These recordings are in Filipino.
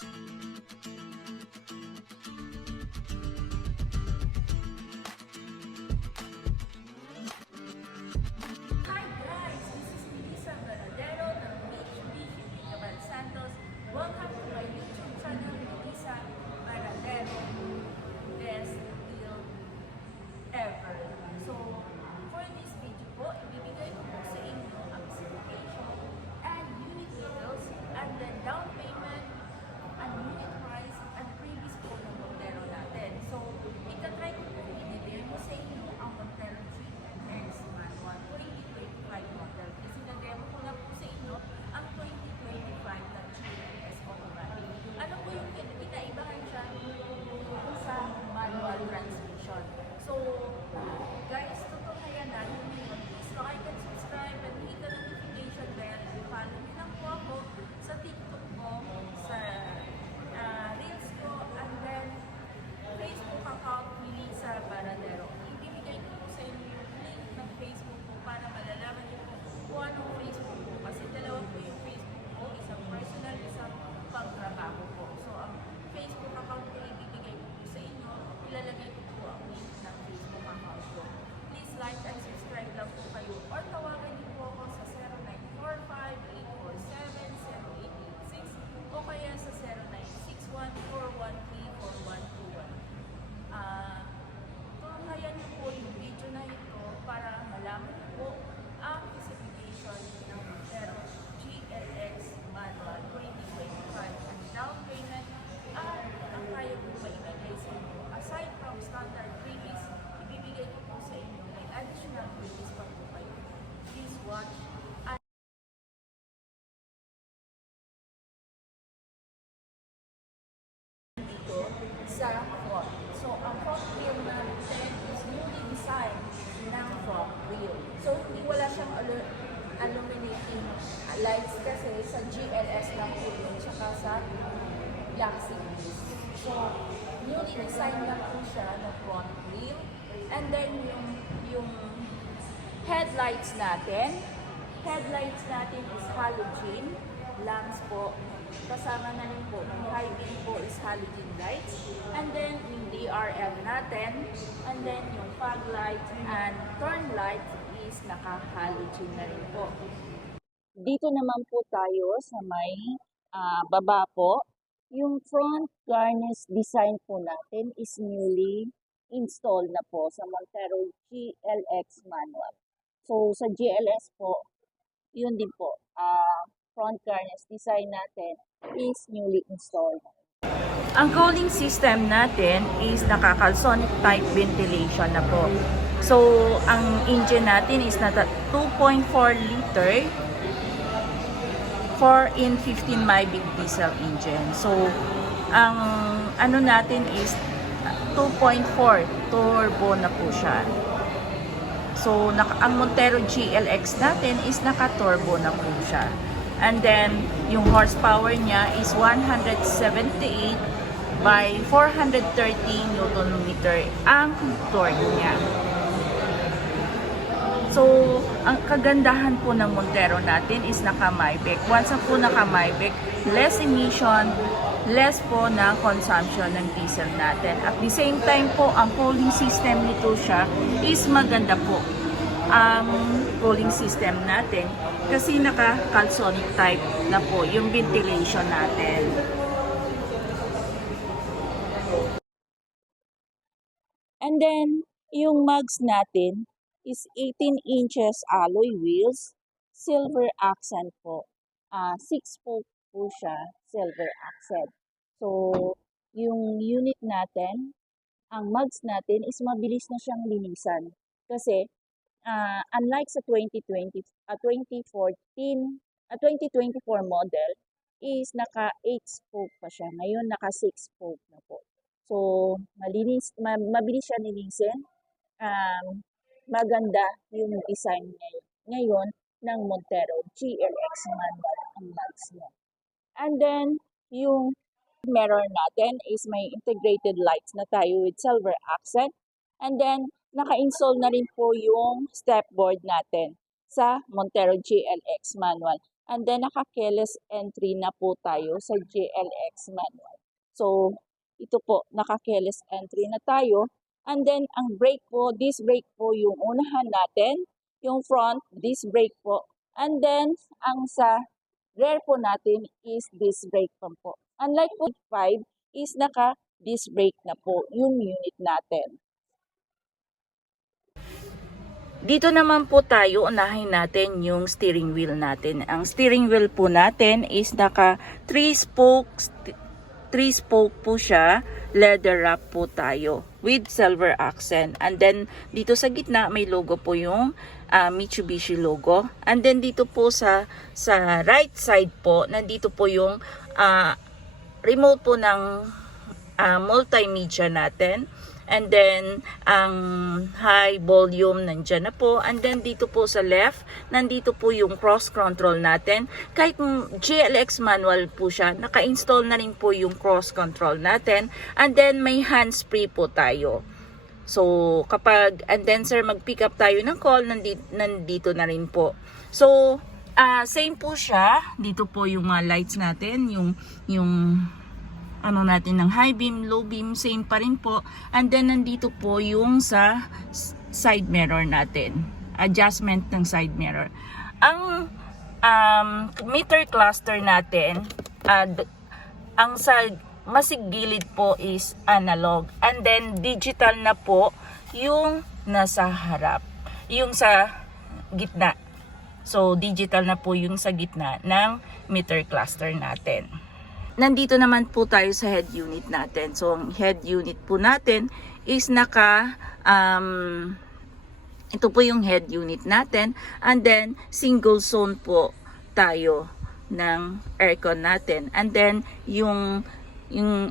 Hi guys, this is Melissa Baradero ng Mitsubishi Cabal Santos. Welcome to my YouTube channel, Melissa Baradero. Best deal ever. So, for this video po, ibibigay ko po sa inyo ang specification and unit details and then down payment and unit price and previous po ng Montero natin. So, itatry ko po i-deliver mo sa inyo ang Montero GLX Manual 2025 model. Kasi nag-demo ko na po sa inyo ang 2025 na GLS automatic. Ano po yung kinaibahan siya sa manual transmission? So, guys, tutunayan natin yun. Please like and subscribe and hit the notification bell and follow nyo lang po ako sa TikTok ko, sa Reels ko, and then Facebook account ni Melissa Baradero. Ibibigay ko po sa inyo yung link ng Facebook ko para malalaman niyo po kung anong Facebook ko. Kasi dalawa po yung Facebook ko, isang personal, isang pagtrabaho po. So, ang Facebook account ko ibibigay ko po sa inyo, ilalagay ko po ang link ng Facebook account ko. Please like and subscribe lang po kayo or tawagan niyo po ako sa 0945-847-7886 o kaya sa 0961-413-4121. Tunayan niyo po yung video na ito para malaman niyo po ang specification ng Montero GLX Manual 2025 ang down payment at ang kaya po maibigay sa inyo. Aside from standard previous, ibibigay ko po sa inyo may additional previous pa po kayo. Please watch and dito sa front. So, ang front wheel natin is newly designed ng front wheel. So, hindi wala siyang illuminating lights kasi sa GLS lang po yun, tsaka sa Black Series. So, newly designed lang po siya ng front wheel. And then, yung headlights natin is halogen lamps po. Kasama na rin po, yung high beam po is halogen lights. And then, yung DRL natin. And then, yung fog light and turn light is naka-halogen na rin po. Dito naman po tayo sa may baba po. Yung front garnish design po natin is newly installed na po sa Montero GLX manual. So, sa GLS po, yun din po, front garnish design natin is newly installed. Ang cooling system natin is naka-calsonic type ventilation na po. So, ang engine natin is na 2.4 liter 4 in 15 Mavic diesel engine. So, ang ano natin is 2.4 turbo na po siya. So, ang Montero GLX natin is naka-turbo na po siya. And then, yung horsepower niya is 178 by 430 Newton meter ang torque niya. So, ang kagandahan po ng Montero natin is naka-Mavic. Once po naka-Mavic, less emission, less po na consumption ng diesel natin. At the same time po, ang cooling system nito siya is maganda po. Ang cooling system natin kasi naka-calsonic type na po yung ventilation natin. And then, yung mugs natin is 18 inches alloy wheels, silver accent po. 6-spoke po siya, silver accent. So, yung unit natin, ang mugs natin is mabilis na siyang linisan. Kasi, unlike sa 2024 model, is naka 8-spoke pa siya. Ngayon, naka 6-spoke na po. So, mabilis siya linisin. Maganda yung design ngayon ng Montero GLX manual ang mugs niya. And then, yung mirror natin is may integrated lights na tayo with silver accent. And then, naka-install na rin po yung step board natin sa Montero GLX manual. and then naka-keyless entry na po tayo sa GLX manual. So, ito po, naka-keyless entry na tayo. And then, ang brake po, disc brake po yung unahan natin. Yung front, disc brake po. And then, ang sa rear po natin is disc brake po. Unlike po 5 is naka-disc brake na po yung unit natin. Dito naman po tayo, unahin natin yung steering wheel natin. Ang steering wheel po natin is naka 3 spoke po siya, leather wrap po tayo with silver accent. And then dito sa gitna may logo po yung Mitsubishi logo. And then dito po sa right side po, nandito po yung remote po ng multimedia natin. And then, ang high volume nandyan na po. And then, dito po sa left, nandito po yung cross control natin. Kahit GLX manual po siya, naka-install na rin po yung cross control natin. And then, may hands-free po tayo. So, and then sir, mag-pick up tayo ng call, nandito na rin po. So, same po siya. Dito po yung mga lights natin, yung ano natin ng high beam, low beam, same pa rin po. And then nandito po yung sa side mirror natin. Adjustment ng side mirror. Ang meter cluster natin, ang sa masigilid po is analog. And then digital na po yung nasa harap. Yung sa gitna. So digital na po yung sa gitna ng meter cluster natin. Nandito naman po tayo sa head unit natin. So, ang head unit po natin is ito po yung head unit natin. And then, single zone po tayo ng aircon natin. And then, yung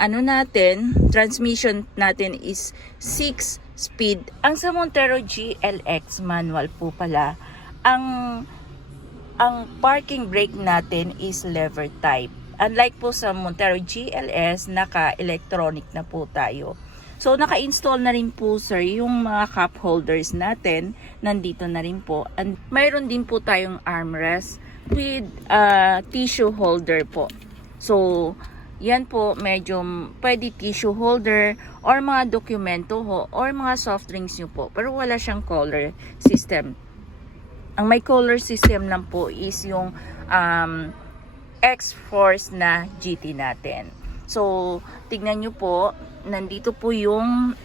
ano natin, transmission natin is 6 speed. Ang sa Montero GLX manual po pala, ang parking brake natin is lever type. Unlike po sa Montero GLS, naka-electronic na po tayo. So, naka-install na rin po, sir, yung mga cup holders natin. Nandito na rin po. And mayroon din po tayong armrest with tissue holder po. So, yan po, medyo pwede tissue holder or mga dokumento ho or mga soft drinks nyo po. Pero wala siyang color system. Ang may color system lang po is yung X-Force na GT natin. So, tignan nyo po, nandito po yung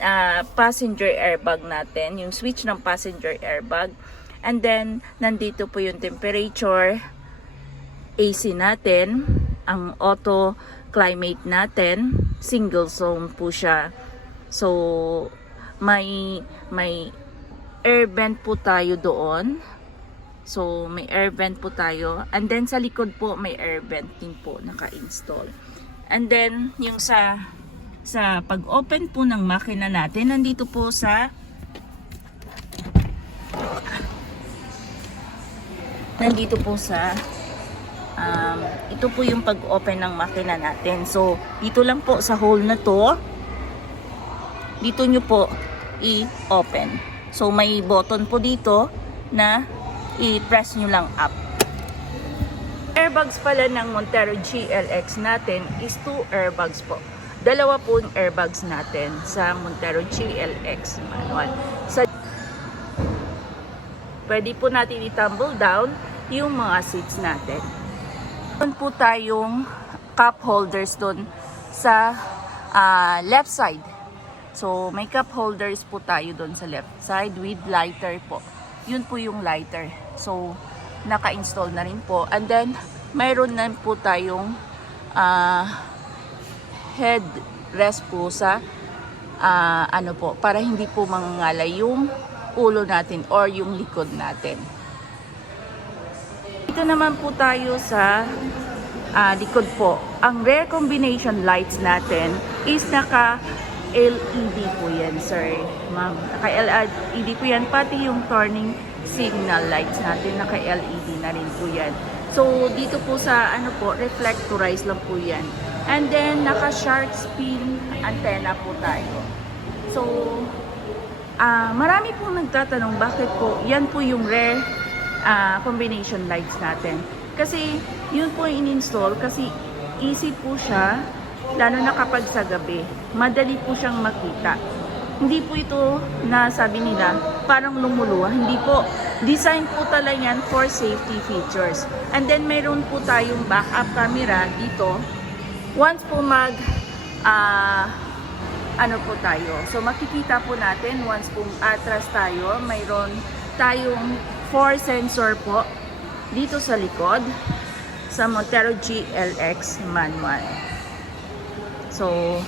passenger airbag natin, yung switch ng passenger airbag. And then, nandito po yung temperature, AC natin, ang auto climate natin, single zone po siya. So, may air vent po tayo doon. So, may air vent po tayo. And then, sa likod po, may air vent din po naka-install. And then, yung sa pag-open po ng makina natin, nandito po sa ito po yung pag-open ng makina natin. So, dito lang po sa hole na to, dito nyo po i-open. So, may button po dito na i-press nyo lang up. Airbags pala ng Montero GLX natin is 2 airbags po. Dalawa po yung airbags natin sa Montero GLX manual. Pwede po natin i-tumble down yung mga seats natin. Meron po tayong cup holders doon sa left side. So, may cup holders po tayo doon sa left side with lighter po. Yun po yung lighter. So, naka-install na rin po. And then, mayroon na po tayong headrest po sa para hindi po mangangalay yung ulo natin or yung likod natin. Dito naman po tayo sa likod po. Ang rear combination lights natin is naka-LED po yan, sir. Ma'am, naka-LED po yan. Pati yung turning signal lights natin, naka-LED na rin po yan. So, dito po sa reflectorized lang po yan. And then, naka-shark fin antenna po tayo. So, marami pong nagtatanong bakit po yan po yung rear combination lights natin. Kasi yun po yung in-install kasi easy po siya, lalo na kapag sa gabi. Madali po siyang makita. Hindi po ito na sabi nila parang lumuluwa. Hindi po. Design po talaga yan for safety features. And then mayroon po tayong backup camera dito. Once po ano po tayo. So makikita po natin once po atras tayo, mayroon tayong 4 sensor po dito sa likod sa Montero GLX manual. So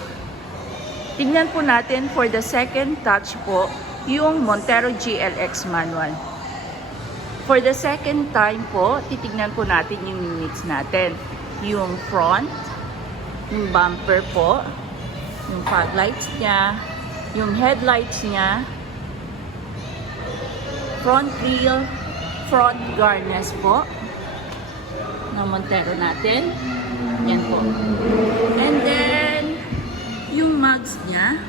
tignan po natin for the second touch po yung Montero GLX manual. For the second time po, titignan po natin yung units natin. Yung front, yung bumper po, yung fog lights niya, yung headlights niya, front grille, front garnish po ng Montero natin. Yan po. And then, yung mugs niya,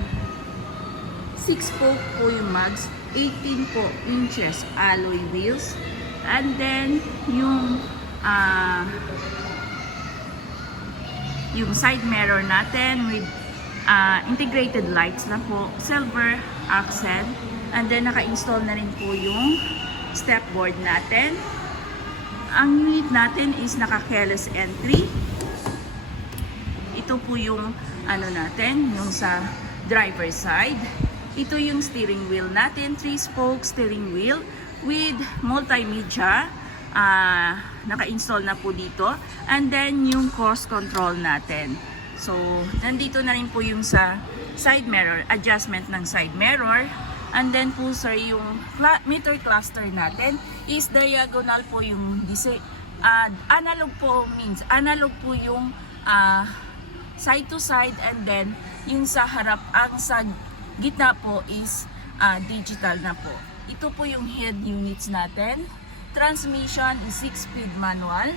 6-spoke po yung mugs, 18 po inches alloy wheels. And then, yung side mirror natin with integrated lights na po, silver accent. And then, naka-install na rin po yung step board natin. Ang unit natin is naka-keyless entry. Ito po yung ano natin, yung sa driver side. Ito yung steering wheel natin, 3-spoke steering wheel with multimedia. Naka-install na po dito. And then yung cruise control natin. So, nandito na rin po yung sa side mirror, adjustment ng side mirror. And then po sir, yung meter cluster natin is diagonal po yung analog po means analog po yung side to side, and then yung sa harap, ang sa gitna po is digital na po. Ito po yung head units natin. Transmission is 6-speed manual.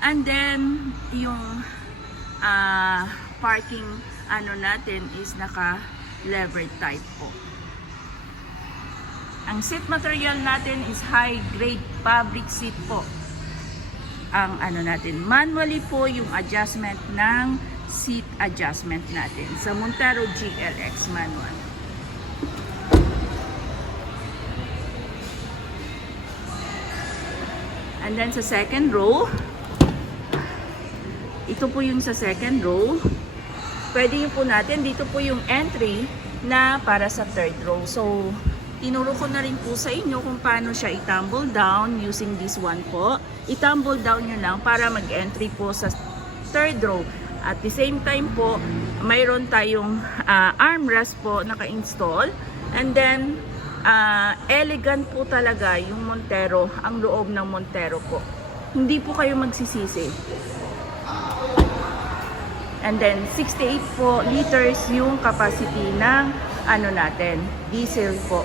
And then yung parking ano natin is naka lever type po. Ang seat material natin is high grade fabric seat po. Ang ano natin, manually po yung adjustment ng seat adjustment natin sa Montero GLX manual. And then sa second row, ito po yung sa second row. Pwede po natin, dito po yung entry na para sa third row. So, tinuro ko na rin po sa inyo kung paano siya i-tumble down using this one po. I-tumble down nyo lang para mag-entry po sa third row. At the same time po, mayroon tayong armrest po naka-install. And then, elegant po talaga yung Montero, ang loob ng Montero po. Hindi po kayo magsisisi. And then, 68 po liters yung capacity ng ano natin, diesel po.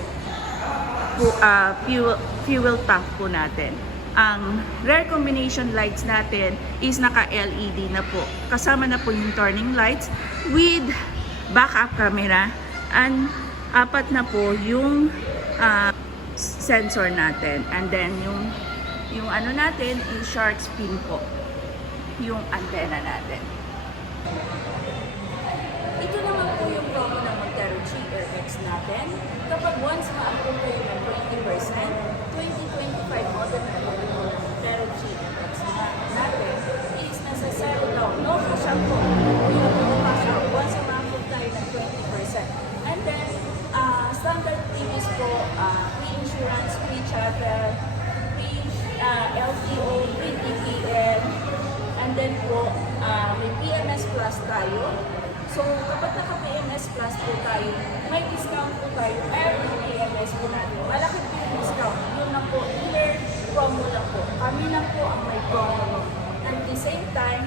Fuel tank po natin. Ang rear combination lights natin is naka-LED na po. Kasama na po yung turning lights with backup camera, and 4 na po yung sensor natin. And then yung ano natin is shark fin po. Yung antenna natin. Ito naman po yung promo ng Montero GLX natin. Kapag once ma-approve kayo ng 20%, 2025 model na po yung Montero GLX natin is nasa zero daw. No cash out po. Yung cash out once ma-approve tayo ng 20%. And then, standard previous po, free insurance, free chattel, free LTO, free TPL, and then po, may PMS Plus tayo. So, kapag naka-PMS Plus po tayo, may discount po tayo every PMS po natin. Malaki po yung discount. Yun lang po, year promo lang po. Kami lang po ang may promo. At the same time,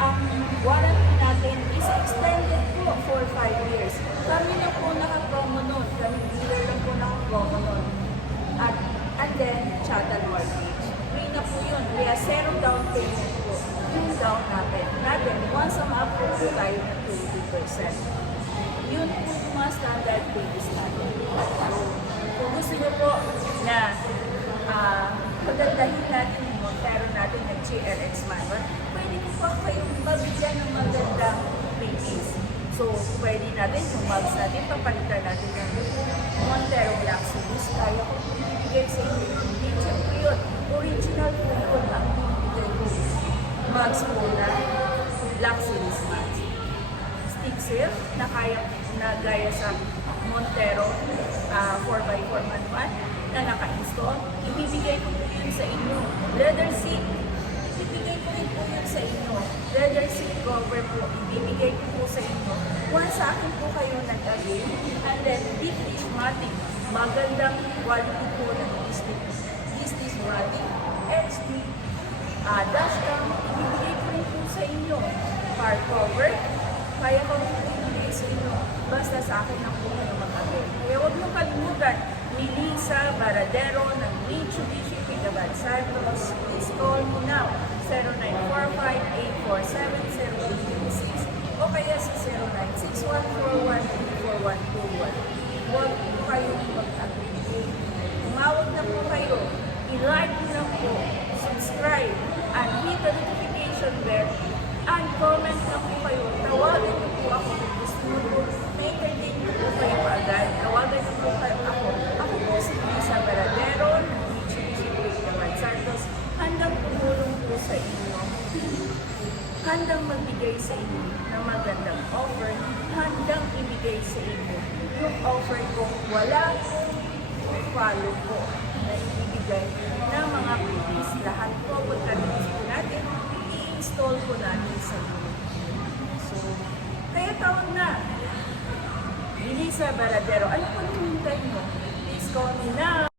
ang warranty natin is extended po for 5 years. Kami lang po naka-promo nun. Kami dealer lang po naka-promo nun. And then, chattel mortgage. Free na po yun. Kaya zero down payment po. Yung down natin. Once ma-approve po tayo ng 20%. Yun po yung mga standard payments natin. So, kung gusto nyo po na pagandahin natin yung Montero natin ng GLX manual, pwede ko pa kayong mabigyan ng magandang paintings. So, pwede natin yung mugs natin, papalitan natin ng Montero Black Series. Kaya ko ibigay sa inyo yung picture ko yun. Original po yun ang ibigay ko. Mugs po na Black Series mugs. Stick silk na kaya na gaya sa Montero 4x4 manual na naka-install. Ibibigay ko po yun sa inyo. Leather seat. Ibibigay ko rin po yun sa inyo. Leather seat cover po. Ibibigay ko po sa inyo. Once sa akin po kayo nag-again. And then deep dish matting. Magandang quality po ng this dish matting. HD. Dashcam. Ibibigay ko rin po sa inyo. Car cover. Kaya ko rin po ibigay sa inyo. Basta sa akin na po kayo mag-again. Kaya huwag niyo kalimutan. Melissa Baradero ng Mitsubishi Picabal Santos. Please call me now 0945-847-0826 o kaya sa 096141-4121. Huwag po kayong mag-agree. Tumawag na po kayo. I-like na po, subscribe, and hit the notification bell, and comment na po kayo. Tawagan niyo po ako kung gusto niyo po. Na-entertain niyo po kayo agad. Tawagan niyo po kayo ako. Ako po si Melissa Baradero ng Mitsubishi Picabal Santos. Handang tumulong po sa inyo. Handang magbigay sa inyo ng magandang offer. Handang ibigay sa inyo yung offer ko. Wala pong follow po na ibibigay ng mga previous. Lahat po pagkatapos po natin, i-install po natin sa inyo. So, kaya tawag na. Melissa Baradero, ano po hinihintay mo? Please call me now.